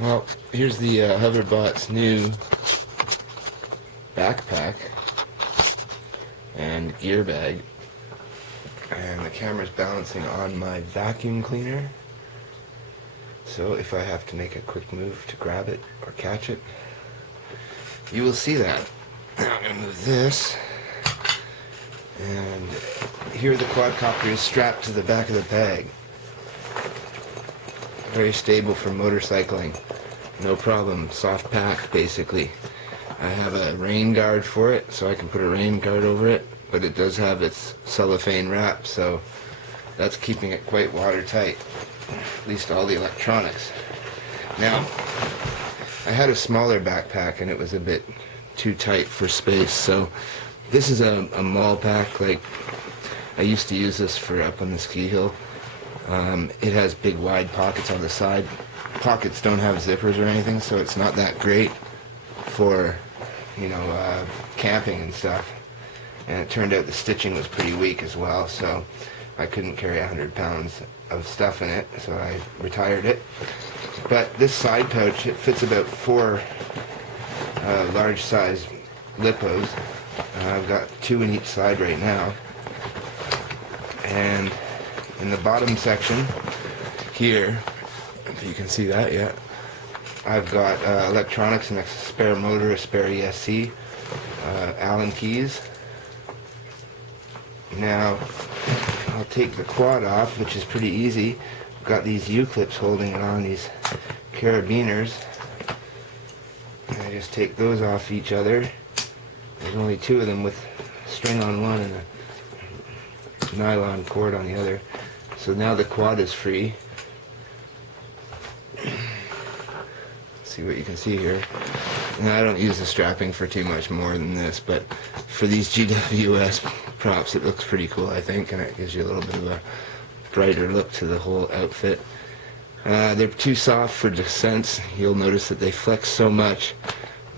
Well, here's the hoverbot's new backpack and gear bag, and the camera's balancing on my vacuum cleaner, so if I have to make a quick move to grab it or catch it, you will see that. Now I'm going to move this, and here the quadcopter is strapped to the back of the bag. Very stable for motorcycling, no problem, soft pack basically. I have a rain guard for it, so I can put a rain guard over it, but it does have its cellophane wrap, so that's keeping it quite watertight, at least all the electronics. Now, I had a smaller backpack and it was a bit too tight for space, so this is a mall pack. Like, I used to use this for up on the ski hill. It has big wide pockets on the side. Pockets don't have zippers or anything, so it's not that great for, camping and stuff. And it turned out the stitching was pretty weak as well, so I couldn't carry 100 pounds of stuff in it, so I retired it. But this side pouch, it fits about 4 large size lippos. I've got 2 in each side right now. And in the bottom section here, if you can see that yet, I've got electronics and a spare motor, a spare ESC, Allen keys. Now I'll take the quad off, which is pretty easy. I've got these U-clips holding it on, these carabiners. And I just take those off each other. There's only 2 of them with string on one and a nylon cord on the other. So now the quad is free. Let's see what you can see here. Now, I don't use the strapping for too much more than this, but for these GWS props it looks pretty cool, I think, and it gives you a little bit of a brighter look to the whole outfit. They're too soft for descents. You'll notice that they flex so much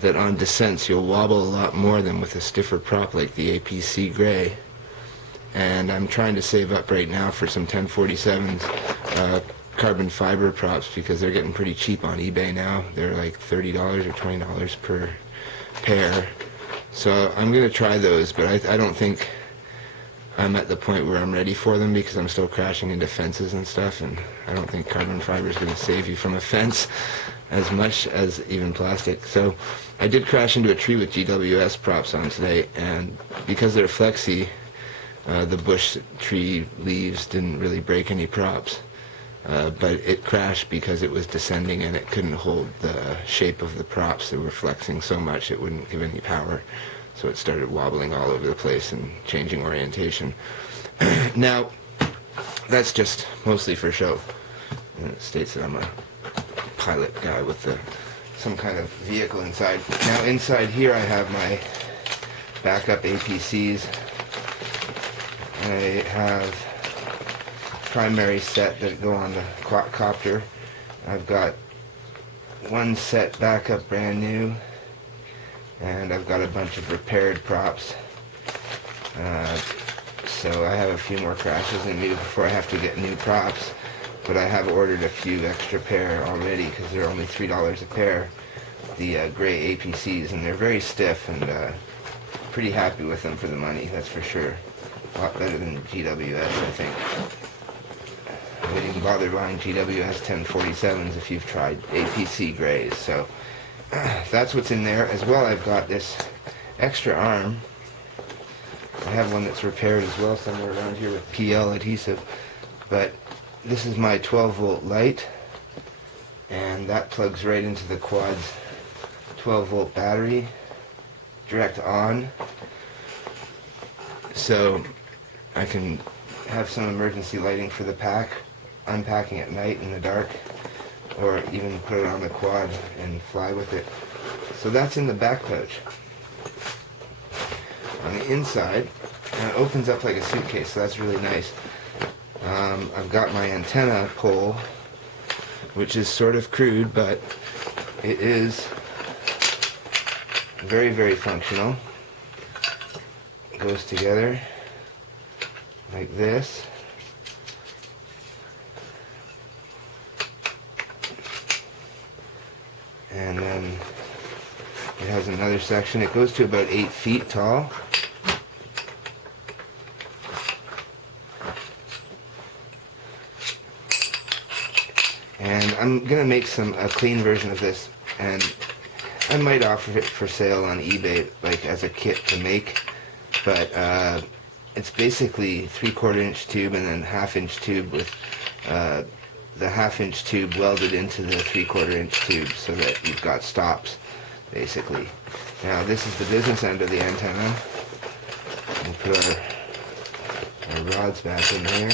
that on descents you'll wobble a lot more than with a stiffer prop like the APC Gray. And I'm trying to save up right now for some 1047s carbon fiber props, because they're getting pretty cheap on eBay now. They're like $30 or $20 per pair. So I'm going to try those, but I don't think I'm at the point where I'm ready for them, because I'm still crashing into fences and stuff, and I don't think carbon fiber is going to save you from a fence as much as even plastic. So I did crash into a tree with GWS props on today, and because they're flexy, the bush tree leaves didn't really break any props. But it crashed because it was descending and it couldn't hold the shape of the props. They were flexing so much it wouldn't give any power. So it started wobbling all over the place and changing orientation. Now, that's just mostly for show. And it states that I'm a pilot guy with some kind of vehicle inside. Now, inside here I have my backup APCs. I have primary set that go on the quadcopter. I've got 1 set backup brand new, and I've got a bunch of repaired props. So I have a few more crashes in me before I have to get new props, but I have ordered a few extra pair already because they're only $3 a pair, the gray APCs, and they're very stiff, and pretty happy with them for the money, that's for sure. A lot better than GWS, I think. I wouldn't even bother buying GWS 1047s if you've tried APC grays. So that's what's in there. As well, I've got this extra arm. I have one that's repaired as well somewhere around here with PL adhesive. But this is my 12-volt light, and that plugs right into the quad's 12-volt battery, direct on. So I can have some emergency lighting for the pack, unpacking at night in the dark, or even put it on the quad and fly with it. So that's in the back pouch. On the inside, it opens up like a suitcase, so that's really nice. I've got my antenna pole, which is sort of crude, but it is very, very functional. It goes together like this. and then it has another section. It goes to about 8 feet tall. And I'm gonna make a clean version of this, and I might offer it for sale on eBay, like as a kit to make. But it's basically 3/4 inch tube and then 1/2 inch tube with the 1/2 inch tube welded into the 3/4 inch tube so that you've got stops, basically. Now this is the business end of the antenna. We'll put our rods back in here.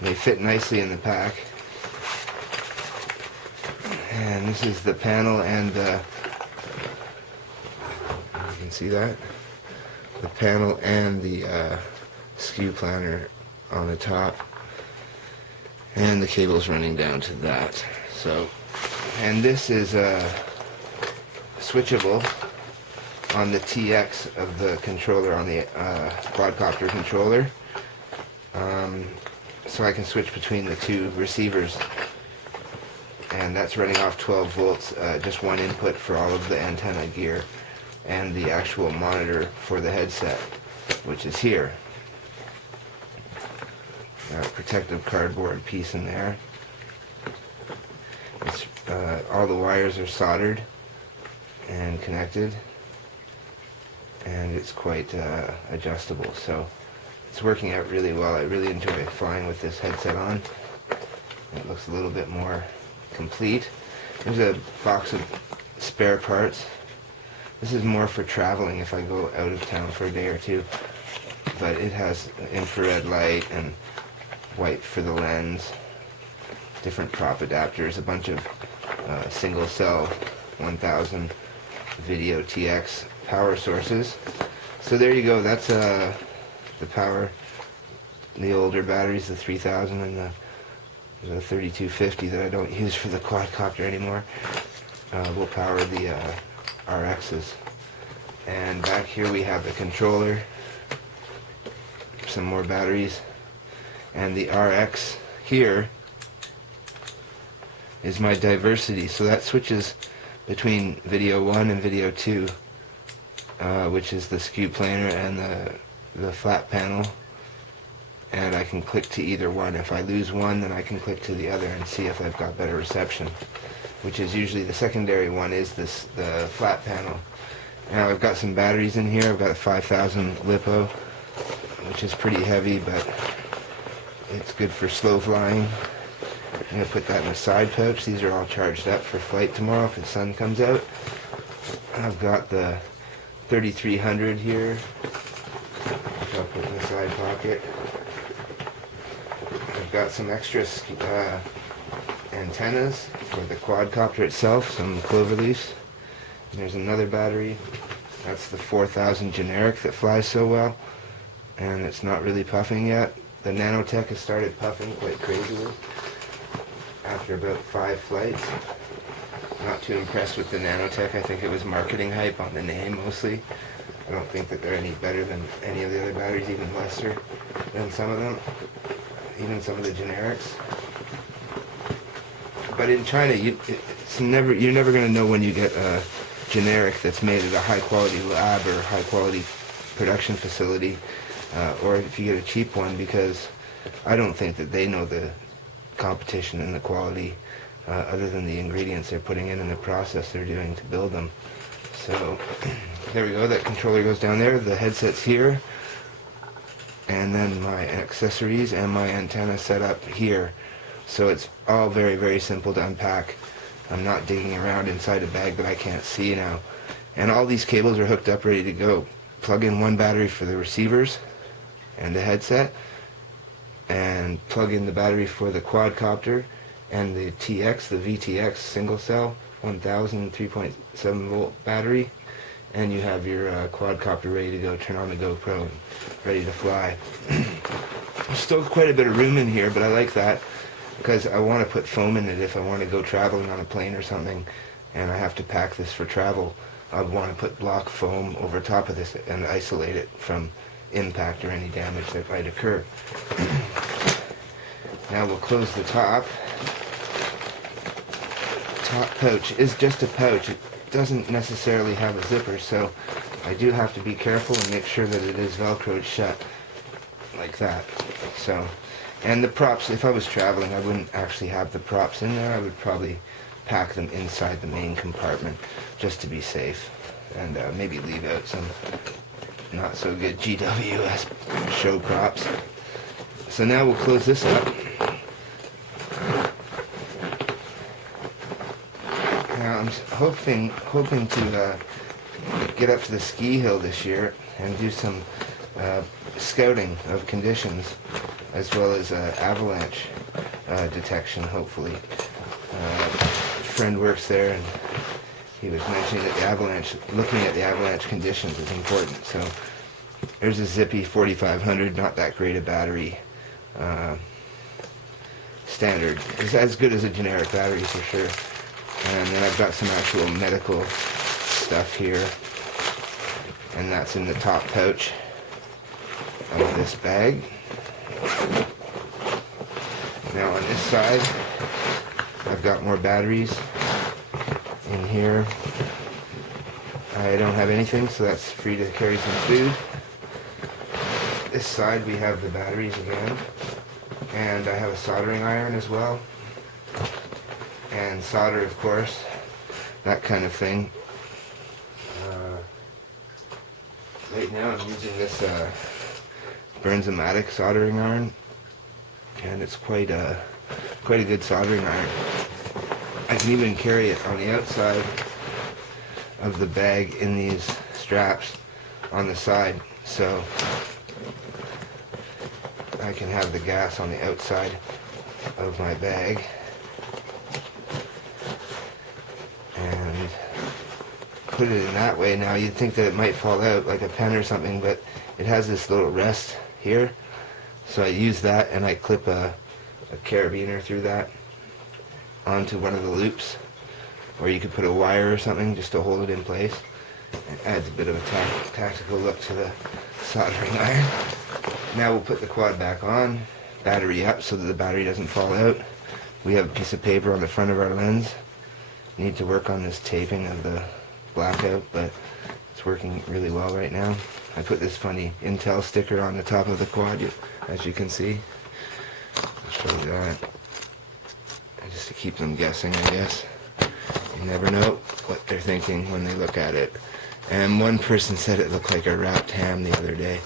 They fit nicely in the pack. And this is the panel and you can see that? The panel and the skew planner on the top. And the cable's running down to that. So, and this is switchable on the TX of the controller, on the quadcopter controller. So I can switch between the two receivers, and that's running off 12 volts, just one input for all of the antenna gear and the actual monitor for the headset, which is here. Got a protective cardboard piece in there. It's, all the wires are soldered and connected, and it's quite adjustable, so it's working out really well. I really enjoy flying with this headset on. It looks a little bit more complete. There's a box of spare parts. This is more for traveling if I go out of town for a day or two. But it has infrared light and white for the lens, different prop adapters, a bunch of single cell 1000 video TX power sources. So there you go. That's the power. The older batteries, the 3000 and the 3250 that I don't use for the quadcopter anymore, will power the RXs. And back here we have the controller, some more batteries, and the RX here is my diversity. So that switches between video 1 and video 2, which is the skew planer and the flat panel, and I can click to either one. If I lose one, then I can click to the other and see if I've got better reception, which is usually the secondary one is the flat panel. Now I've got some batteries in here. I've got a 5000 LiPo, which is pretty heavy, but it's good for slow flying. I'm going to put that in a side pouch. These are all charged up for flight tomorrow if the sun comes out. I've got the 3300 here, which I'll put in the side pocket. I've got some extra antennas for the quadcopter itself, some cloverleafs. And there's another battery. That's the 4000 generic that flies so well, and it's not really puffing yet. The Nanotech has started puffing quite crazily after about 5 flights. Not too impressed with the Nanotech. I think it was marketing hype on the name mostly. I don't think that they're any better than any of the other batteries, even lesser than some of them, even some of the generics. But in China, you're never going to know when you get a generic that's made at a high-quality lab or high-quality production facility, or if you get a cheap one, because I don't think that they know the competition and the quality other than the ingredients they're putting in the process they're doing to build them. So there we go. That controller goes down there. The headset's here, and then my accessories and my antenna set up here. So it's all very, very simple to unpack. I'm not digging around inside a bag that I can't see now. And all these cables are hooked up, ready to go. Plug in one battery for the receivers and the headset, and plug in the battery for the quadcopter and the TX, the VTX single cell 1000 3.7 volt battery, and you have your quadcopter ready to go. Turn on the GoPro and ready to fly. There's still quite a bit of room in here, but I like that because I want to put foam in it if I want to go traveling on a plane or something, and I have to pack this for travel. I'd want to put block foam over top of this and isolate it from impact or any damage that might occur. Now we'll close the top. top pouch is just a pouch. It doesn't necessarily have a zipper, so I do have to be careful and make sure that it is velcroed shut like that. So, and the props, if I was traveling, I wouldn't actually have the props in there. I would probably pack them inside the main compartment just to be safe, and maybe leave out some not so good GWS show props. So now we'll close this up. Now I'm hoping to get up to the ski hill this year and do some scouting of conditions, as well as avalanche detection, hopefully. A friend works there, and he was mentioning that looking at the avalanche conditions is important. So there's a Zippy 4500, not that great a battery. Standard. It's as good as a generic battery for sure. And then I've got some actual medical stuff here, and that's in the top pouch of this bag. Now on this side, I've got more batteries in here. I don't have anything, so that's free to carry some food. This side we have the batteries again, and I have a soldering iron as well, and solder, of course, that kind of thing. Right now I'm using this Burns-O-Matic soldering iron, and it's quite a good soldering iron. I can even carry it on the outside of the bag in these straps on the side, so I can have the gas on the outside of my bag and put it in that way. Now you'd think that it might fall out like a pen or something, but it has this little rest here, so I use that and I clip a carabiner through that onto one of the loops, or you could put a wire or something just to hold it in place. It adds a bit of a tactical look to the soldering iron. Now we'll put the quad back on, battery up so that the battery doesn't fall out. We have a piece of paper on the front of our lens. Need to work on this taping of the blackout, but it's working really well right now. I put this funny Intel sticker on the top of the quad, as you can see. I'll show you that. Just to keep them guessing, I guess. You never know what they're thinking when they look at it. And one person said it looked like a wrapped ham the other day,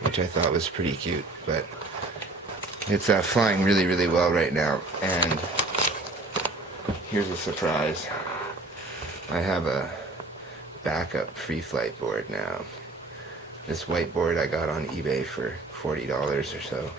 which I thought was pretty cute. But it's flying really, really well right now. And here's a surprise. I have a backup free flight board now. This whiteboard I got on eBay for $40 or so.